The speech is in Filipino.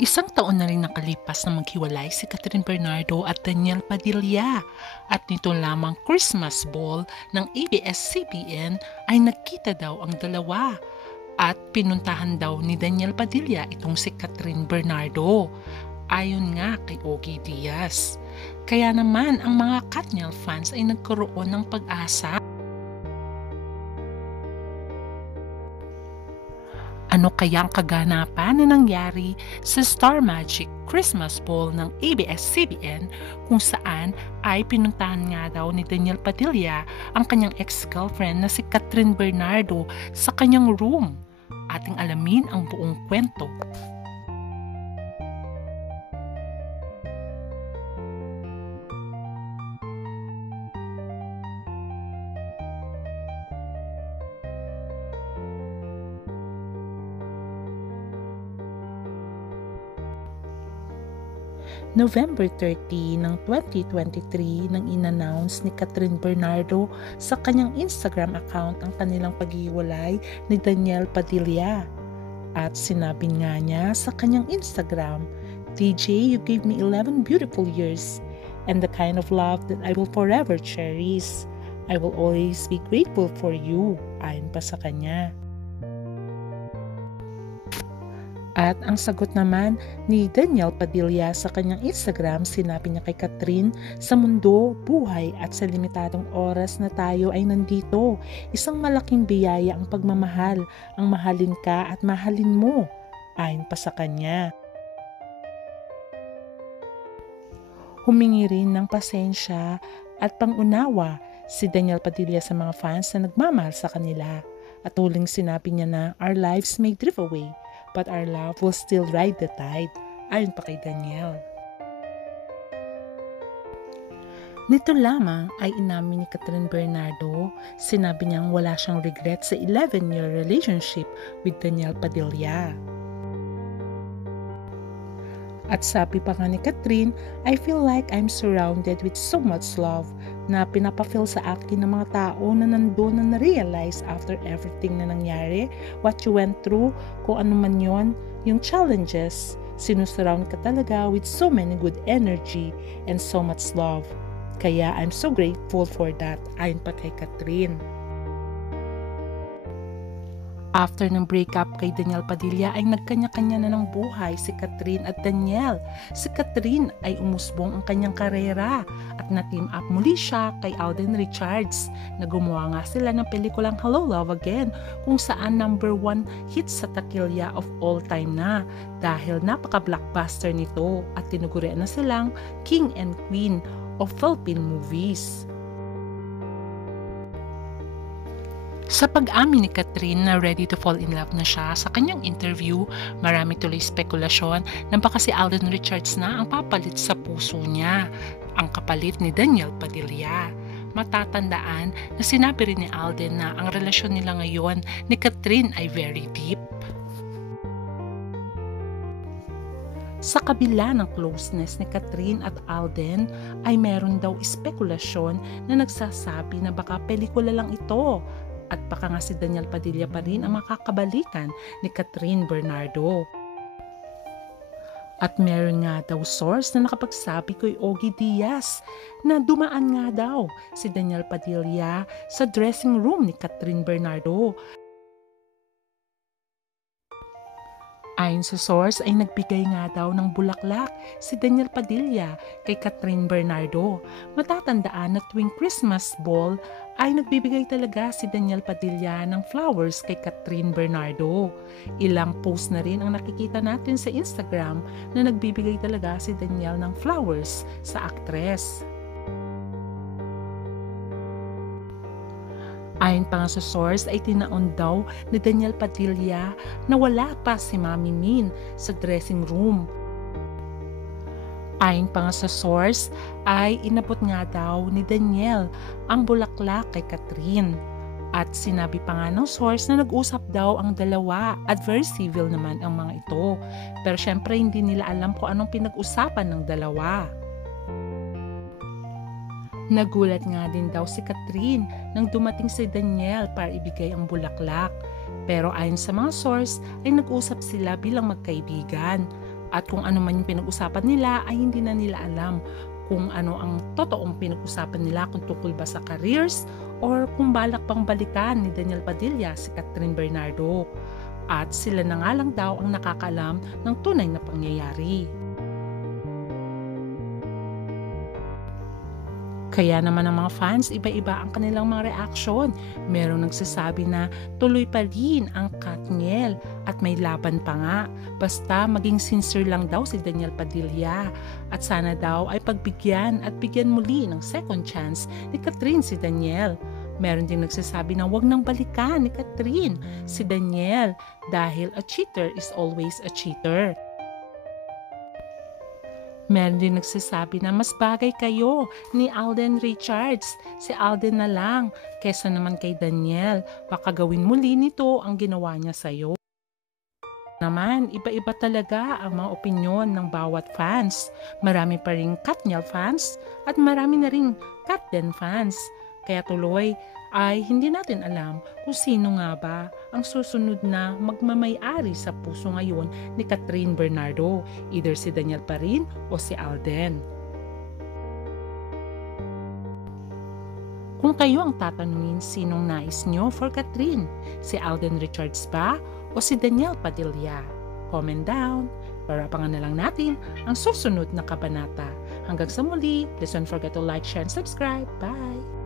Isang taon na rin nakalipas na maghiwalay si Catherine Bernardo at Daniel Padilla at nito lamang Christmas Ball ng ABS-CBN ay nagkita daw ang dalawa at pinuntahan daw ni Daniel Padilla itong si Catherine Bernardo ayon nga kay Ogie Diaz. Kaya naman ang mga Katniel fans ay nagkaroon ng pag-asa. Ano kaya ang kaganapan na nangyari sa Star Magic Christmas Ball ng ABS-CBN kung saan ay pinuntahan nga daw ni Daniel Padilla ang kanyang ex-girlfriend na si Catherine Bernardo sa kanyang room? Ating alamin ang buong kwento. November 30 ng 2023 nang in-announce ni Catherine Bernardo sa kanyang Instagram account ang kanilang paghiwalay ni Daniel Padilla. At sinabi nga niya sa kanyang Instagram, "DJ, you gave me 11 beautiful years and the kind of love that I will forever cherish. I will always be grateful for you." Ayon pa sa kanya. At ang sagot naman ni Daniel Padilla sa kanyang Instagram, sinabi niya kay Catherine, "Sa mundo, buhay at sa limitadong oras na tayo ay nandito. Isang malaking biyaya ang pagmamahal, ang mahalin ka at mahalin mo." Ayon pa sa kanya. Humingi rin ng pasensya at pangunawa si Daniel Padilla sa mga fans na nagmamahal sa kanila. At huling sinabi niya na, "Our lives may drift away, but our love will still ride the tide." Ayon pa kay Daniel. Nito lamang ay inamin ni Catherine Bernardo, sinabi niyang wala siyang regret sa 11-year relationship with Daniel Padilla. At sabi pa nga ni Catherine, "I feel like I'm surrounded with so much love na pinapafeel sa akin ng mga tao na nandun na na-realize after everything na nangyari, what you went through, kung ano man yon, yung challenges, sinusurround ka talaga with so many good energy and so much love. Kaya I'm so grateful for that." Ayon pa kay Catherine. After ng breakup kay Daniel Padilla ay nagkanya-kanya na ng buhay si Catherine at Daniel. Si Catherine ay umusbong ang kanyang karera at na-team up muli siya kay Alden Richards na gumawa nga sila ng pelikulang Hello Love Again kung saan #1 hit sa takilya of all time na dahil napaka-blockbuster nito at tinugurian na silang King and Queen of Philippine movies. Sa pag-amin ni Catherine na ready to fall in love na siya sa kanyang interview, marami tuloy spekulasyon na baka si Alden Richards na ang papalit sa puso niya, ang kapalit ni Daniel Padilla. Matatandaan na sinabi rin ni Alden na ang relasyon nila ngayon ni Catherine ay very deep. Sa kabila ng closeness ni Catherine at Alden ay meron daw spekulasyon na nagsasabi na baka pelikula lang ito at baka nga si Daniel Padilla pa rin ang makakabalikan ni Catherine Bernardo. At meron nga daw source na nakapagsabi kay Ogie Diaz na dumaan nga daw si Daniel Padilla sa dressing room ni Catherine Bernardo. Ayon sa source ay nagbigay nga daw ng bulaklak si Daniel Padilla kay Catherine Bernardo. Matatandaan na tuwing Christmas Ball ay nagbibigay talaga si Daniel Padilla ng flowers kay Catherine Bernardo. Ilang post na rin ang nakikita natin sa Instagram na nagbibigay talaga si Daniel ng flowers sa aktres. Ayon pa nga sa source ay tinaon daw ni Daniel Padilla na wala pa si Mami Min sa dressing room. Ayon pa nga sa source ay inabot nga daw ni Daniel ang bulaklak kay Catherine. At sinabi pa nga ng source na nag-usap daw ang dalawa at very civil naman ang mga ito. Pero syempre hindi nila alam kung anong pinag-usapan ng dalawa. Nagulat nga din daw si Catherine nang dumating si Daniel para ibigay ang bulaklak. Pero ayon sa mga source ay nag-usap sila bilang magkaibigan. At kung ano man yung pinag-usapan nila ay hindi na nila alam kung ano ang totoong pinag-usapan nila, kung tungkol ba sa careers or kung balak pang balikan ni Daniel Padilla si Catherine Bernardo. At sila na nga lang daw ang nakakaalam ng tunay na pangyayari. Kaya naman ang mga fans, iba-iba ang kanilang mga reaksyon. Merong nagsasabi na tuloy pa rin ang Katniel at may laban pa nga. Basta maging sincere lang daw si Daniel Padilla. At sana daw ay pagbigyan at bigyan muli ng second chance ni Catherine si Daniel. Meron din nagsasabi na wag nang balikan ni Catherine si Daniel dahil a cheater is always a cheater. Meron din nagsasabi na mas bagay kayo ni Alden Richards. Si Alden na lang kesa naman kay Daniel. Baka gawin muli nito ang ginawa niya sa'yo. Naman, iba-iba talaga ang mga opinyon ng bawat fans. Marami pa ring Katniel fans at marami na ring Katden fans. Kaya tuloy ay hindi natin alam kung sino nga ba ang susunod na magmamay-ari sa puso ngayon ni Catherine Bernardo, either si Daniel pa rin o si Alden. Kung kayo ang tatanungin, sinong nais nyo for Catherine? Si Alden Richards ba o si Daniel Padilla? Comment down. Para pangan na lang natin ang susunod na kabanata. Hanggang sa muli, please don't forget to like, share, and subscribe. Bye!